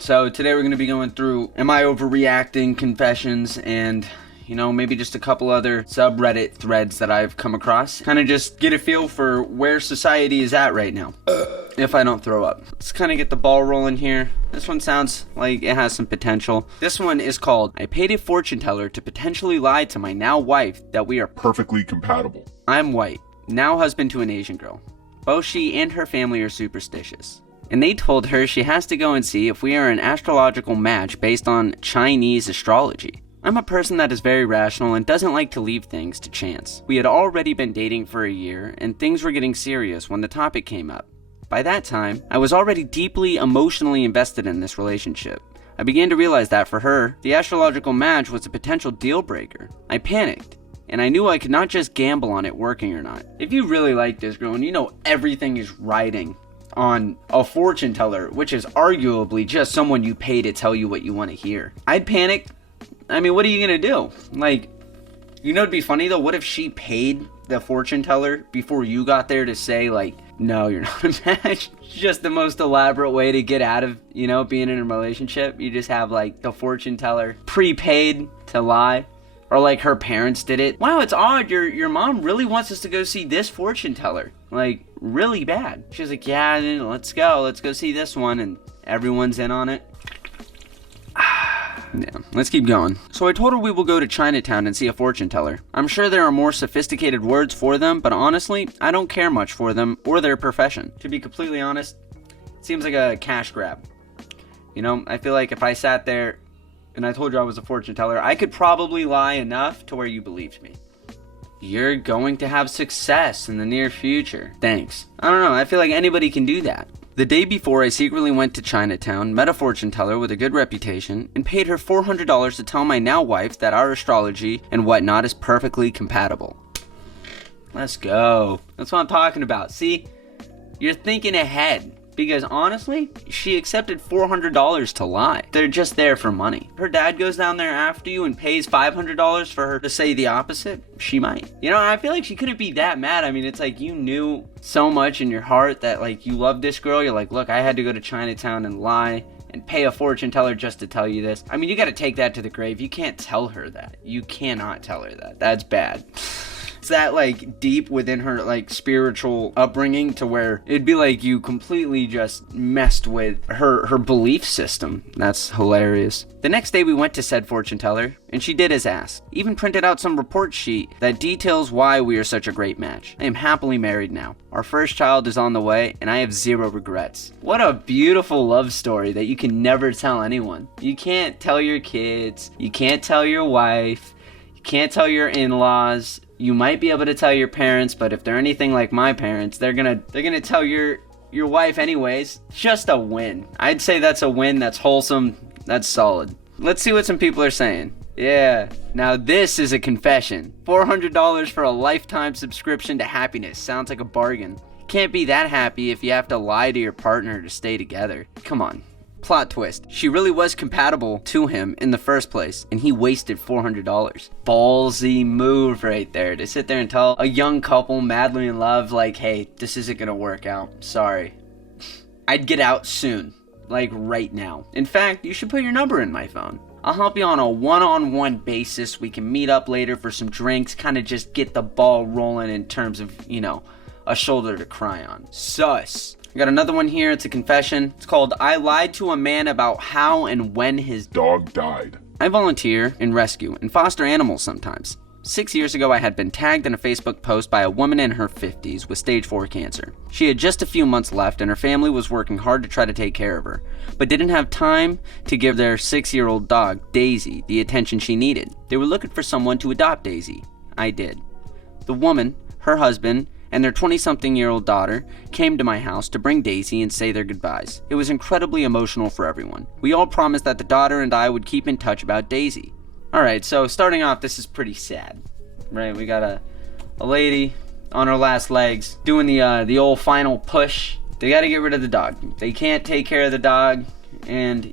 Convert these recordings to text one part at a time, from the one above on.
So today we're going to be going through Am I Overreacting confessions and, maybe just a couple other subreddit threads that I've come across. Kind of just get a feel for where society is at right now. If I don't throw up. Let's kind of get the ball rolling here. This one sounds like it has some potential. This one is called, I paid a fortune teller to potentially lie to my now wife that we are perfectly compatible. I'm white, now husband to an Asian girl. Both she and her family are superstitious. And they told her she has to go and see if we are an astrological match based on Chinese astrology. I'm a person that is very rational and doesn't like to leave things to chance. We had already been dating for a year and things were getting serious when the topic came up. By that time, I was already deeply emotionally invested in this relationship. I began to realize that for her, the astrological match was a potential deal breaker. I panicked, and I knew I could not just gamble on it working or not. If you really like this girl and you know everything is riding on a fortune teller, which is arguably just someone you pay to tell you what you want to hear, I'd panic. I mean, what are you gonna do? It'd be funny though, what if she paid the fortune teller before you got there to say no, you're not a match? It's just the most elaborate way to get out of, being in a relationship. You just have the fortune teller prepaid to lie. Or her parents did it. Wow, it's odd. Your mom really wants us to go see this fortune teller. Really bad. She's like, yeah, let's go see this one. And everyone's in on it. Yeah, let's keep going. So I told her we will go to Chinatown and see a fortune teller. I'm sure there are more sophisticated words for them, but honestly, I don't care much for them or their profession. To be completely honest, it seems like a cash grab. I feel like if I sat there and I told you I was a fortune teller, I could probably lie enough to where you believed me. You're going to have success in the near future. Thanks. I don't know, I feel like anybody can do that. The day before, I secretly went to Chinatown, met a fortune teller with a good reputation, and paid her $400 to tell my now wife that our astrology and whatnot is perfectly compatible. Let's go. That's what I'm talking about. See, you're thinking ahead. Because honestly, she accepted $400 to lie. They're just there for money. Her dad goes down there after you and pays $500 for her to say the opposite. She might. I feel like she couldn't be that mad. I mean, it's you knew so much in your heart that you love this girl. You're like, look, I had to go to Chinatown and lie and pay a fortune teller just to tell you this. I mean, you got to take that to the grave. You can't tell her that. You cannot tell her that. That's bad. It's that deep within her spiritual upbringing to where it'd be like you completely just messed with her belief system. That's hilarious. The next day we went to said fortune teller and she did as asked. Even printed out some report sheet that details why we are such a great match. I am happily married now. Our first child is on the way and I have zero regrets. What a beautiful love story that you can never tell anyone. You can't tell your kids. You can't tell your wife. You can't tell your in-laws. You might be able to tell your parents, but if they're anything like my parents, they're gonna tell your wife anyways. Just a win. I'd say that's a win. That's wholesome. That's solid. Let's see what some people are saying. Yeah. Now this is a confession. $400 for a lifetime subscription to happiness. Sounds like a bargain. Can't be that happy if you have to lie to your partner to stay together. Come on. Plot twist. She really was compatible to him in the first place, and he wasted $400. Ballsy move right there, to sit there and tell a young couple madly in love, hey, this isn't gonna work out. Sorry. I'd get out soon. Right now. In fact, you should put your number in my phone. I'll help you on a one-on-one basis. We can meet up later for some drinks, kind of just get the ball rolling in terms of, a shoulder to cry on. Sus. I got another one here. It's a confession. It's called I lied to a man about how and when his dog died. I volunteer in rescue and foster animals sometimes. 6 years ago, I had been tagged in a Facebook post by a woman in her 50s with stage 4 cancer. She had just a few months left and her family was working hard to try to take care of her, but didn't have time to give their 6-year-old dog, Daisy, the attention she needed. They were looking for someone to adopt Daisy. I did. The woman, her husband, and their 20-something-year-old daughter came to my house to bring Daisy and say their goodbyes. It was incredibly emotional for everyone. We all promised that the daughter and I would keep in touch about Daisy. Alright, so starting off, this is pretty sad. Right, we got a lady on her last legs doing the old final push. They gotta get rid of the dog. They can't take care of the dog and,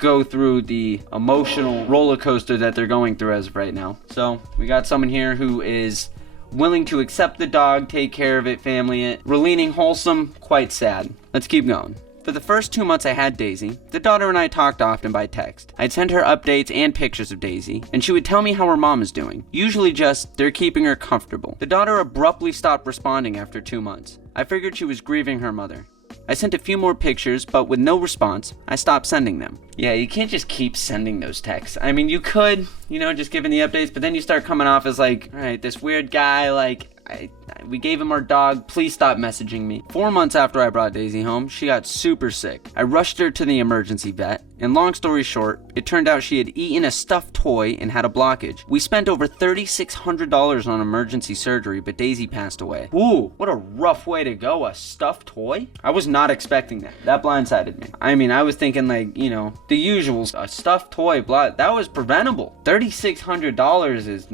go through the emotional roller coaster that they're going through as of right now. So, we got someone here who is willing to accept the dog, take care of it, family it. We're leaning wholesome, quite sad. Let's keep going. For the first 2 months I had Daisy, the daughter and I talked often by text. I'd send her updates and pictures of Daisy, and she would tell me how her mom is doing. Usually just, they're keeping her comfortable. The daughter abruptly stopped responding after 2 months. I figured she was grieving her mother. I sent a few more pictures, but with no response, I stopped sending them. Yeah, you can't just keep sending those texts. I mean, you could, just giving the updates, but then you start coming off as like, all right, this weird guy, like, we gave him our dog, please stop messaging me. 4 months after I brought Daisy home, she got super sick. I rushed her to the emergency vet, and long story short, it turned out she had eaten a stuffed toy and had a blockage. We spent over $3,600 on emergency surgery, but Daisy passed away. Ooh, what a rough way to go, a stuffed toy? I was not expecting that. That blindsided me. I mean, I was thinking like, the usuals, a stuffed toy, blah, that was preventable. $3,600 is,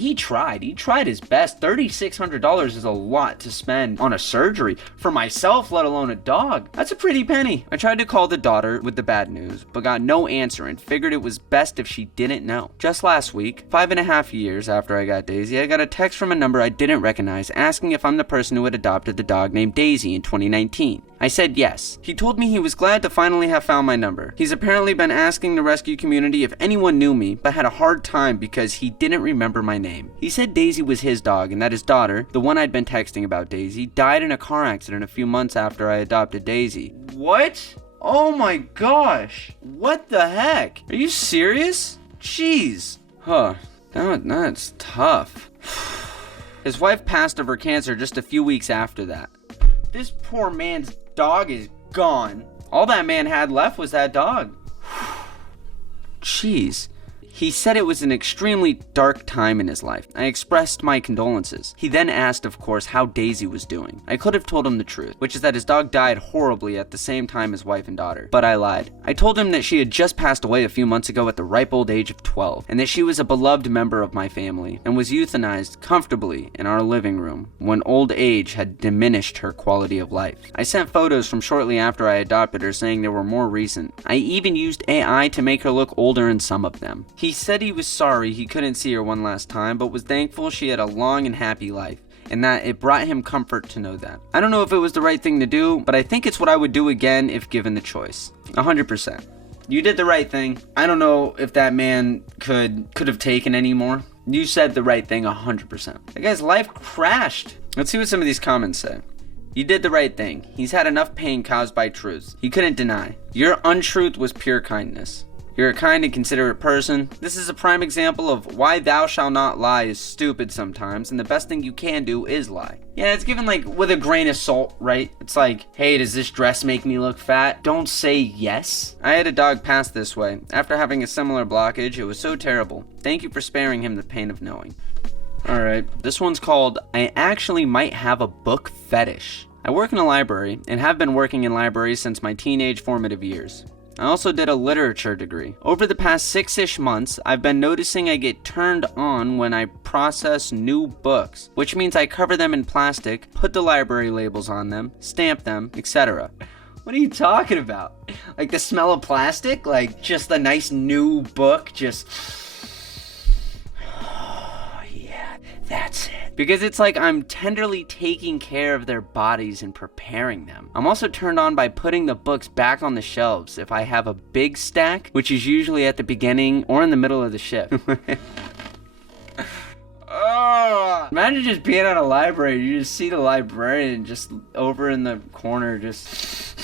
he tried his best. $3,600 is a lot to spend on a surgery for myself, let alone a dog. That's a pretty penny. I tried to call the daughter with the bad news, but got no answer and figured it was best if she didn't know. Just last week, 5.5 years after I got Daisy, I got a text from a number I didn't recognize asking if I'm the person who had adopted the dog named Daisy in 2019. I said yes. He told me he was glad to finally have found my number. He's apparently been asking the rescue community if anyone knew me, but had a hard time because he didn't remember my name. He said Daisy was his dog and that his daughter, the one I'd been texting about Daisy, died in a car accident a few months after I adopted Daisy. What? Oh my gosh. What the heck? Are you serious? Jeez. Huh. That's tough. His wife passed of her cancer just a few weeks after that. This poor man's dog is gone. All that man had left was that dog. Jeez. He said it was an extremely dark time in his life. I expressed my condolences. He then asked, of course, how Daisy was doing. I could have told him the truth, which is that his dog died horribly at the same time as wife and daughter. But I lied. I told him that she had just passed away a few months ago at the ripe old age of 12, and that she was a beloved member of my family, and was euthanized comfortably in our living room when old age had diminished her quality of life. I sent photos from shortly after I adopted her saying they were more recent. I even used AI to make her look older in some of them. He said he was sorry he couldn't see her one last time, but was thankful she had a long and happy life, and that it brought him comfort to know that. I don't know if it was the right thing to do, but I think it's what I would do again if given the choice. 100%. You did the right thing. I don't know if that man could have taken any more. You said the right thing 100%. That guy's life crashed. Let's see what some of these comments say. You did the right thing. He's had enough pain caused by truths he couldn't deny. Your untruth was pure kindness. You're a kind and considerate person. This is a prime example of why thou shalt not lie is stupid sometimes, and the best thing you can do is lie. Yeah, it's given like with a grain of salt, right? It's like, hey, does this dress make me look fat? Don't say yes. I had a dog pass this way. After having a similar blockage, it was so terrible. Thank you for sparing him the pain of knowing. Alright, this one's called, I actually might have a book fetish. I work in a library, and have been working in libraries since my teenage formative years. I also did a literature degree. Over the past 6-ish months, I've been noticing I get turned on when I process new books, which means I cover them in plastic, put the library labels on them, stamp them, etc. What are you talking about? Like the smell of plastic? Like just a nice new book? Just... Oh, yeah, that's it. Because it's like I'm tenderly taking care of their bodies and preparing them. I'm also turned on by putting the books back on the shelves if I have a big stack, which is usually at the beginning or in the middle of the shift. Imagine just being at a library, you just see the librarian just over in the corner, just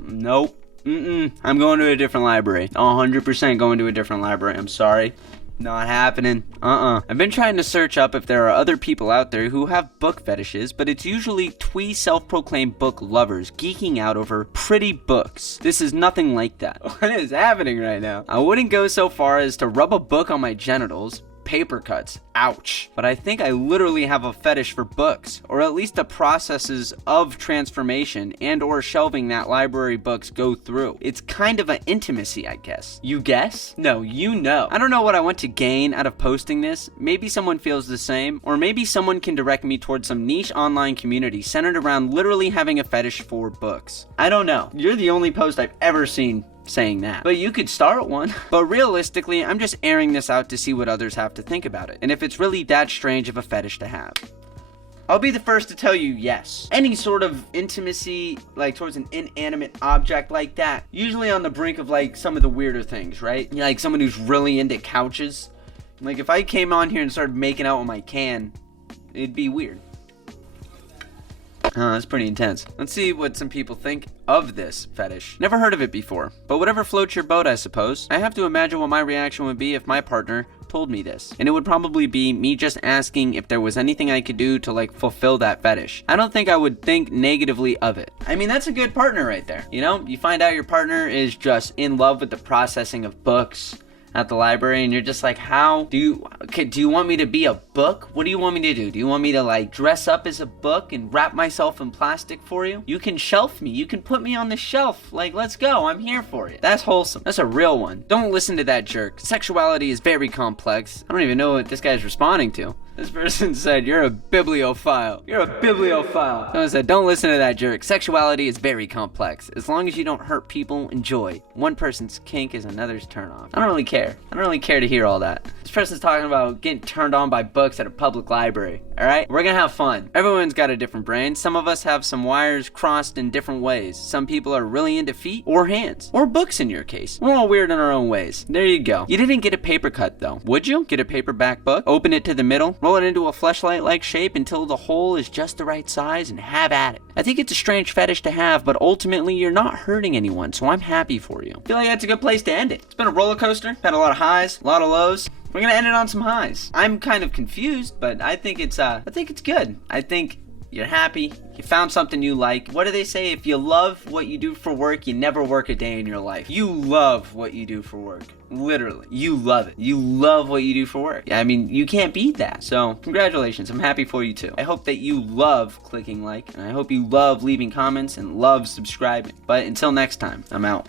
nope. I'm going to a different library. 100% going to a different library. I'm sorry. Not happening. I've been trying to search up if there are other people out there who have book fetishes, but it's usually twee self-proclaimed book lovers geeking out over pretty books. This is nothing like that. What is happening right now? I wouldn't go so far as to rub a book on my genitals. Paper cuts. Ouch. But I think I literally have a fetish for books, or at least the processes of transformation and or shelving that library books go through. It's kind of an intimacy, I guess. You guess? No, you know. I don't know what I want to gain out of posting this. Maybe someone feels the same, or maybe someone can direct me towards some niche online community centered around literally having a fetish for books. I don't know. You're the only post I've ever seen saying that. But you could start one. But realistically, I'm just airing this out to see what others have to think about it, and if it's really that strange of a fetish to have. I'll be the first to tell you yes. Any sort of intimacy, like towards an inanimate object like that, usually on the brink of like some of the weirder things, right? Like someone who's really into couches. Like if I came on here and started making out with my can, it'd be weird. Oh, that's pretty intense. Let's see what some people think of this fetish. Never heard of it before, but whatever floats your boat, I suppose. I have to imagine what my reaction would be if my partner told me this. And it would probably be me just asking if there was anything I could do to like fulfill that fetish. I don't think I would think negatively of it. I mean, that's a good partner right there. You know, you find out your partner is just in love with the processing of books at the library, and you're just like, how do you want me to be a book? What do you want me to do? Do you want me to like dress up as a book and wrap myself in plastic for you? You can shelf me. You can put me on the shelf. Like, let's go. I'm here for it. That's wholesome. That's a real one. Don't listen to that jerk. Sexuality is very complex. I don't even know what this guy's responding to. This person said, you're a bibliophile. You're a bibliophile. Someone said, don't listen to that jerk. Sexuality is very complex. As long as you don't hurt people, enjoy. One person's kink is another's turnoff. I don't really care. I don't really care to hear all that. This person's talking about getting turned on by books at a public library. Alright? We're gonna have fun. Everyone's got a different brain. Some of us have some wires crossed in different ways. Some people are really into feet or hands. Or books in your case. We're all weird in our own ways. There you go. You didn't get a paper cut though. Would you? Get a paperback book? Open it to the middle? Roll it into a fleshlight-like shape until the hole is just the right size and have at it. I think it's a strange fetish to have, but ultimately you're not hurting anyone, so I'm happy for you. I feel like that's a good place to end it. It's been a roller coaster. Had a lot of highs, a lot of lows. We're gonna end it on some highs. I'm kind of confused, but I think it's good. I think you're happy. You found something you like. What do they say? If you love what you do for work, you never work a day in your life. You love what you do for work. Literally. You love it. You love what you do for work. I mean, you can't beat that. So, congratulations. I'm happy for you too. I hope that you love clicking like, and I hope you love leaving comments and love subscribing. But until next time, I'm out.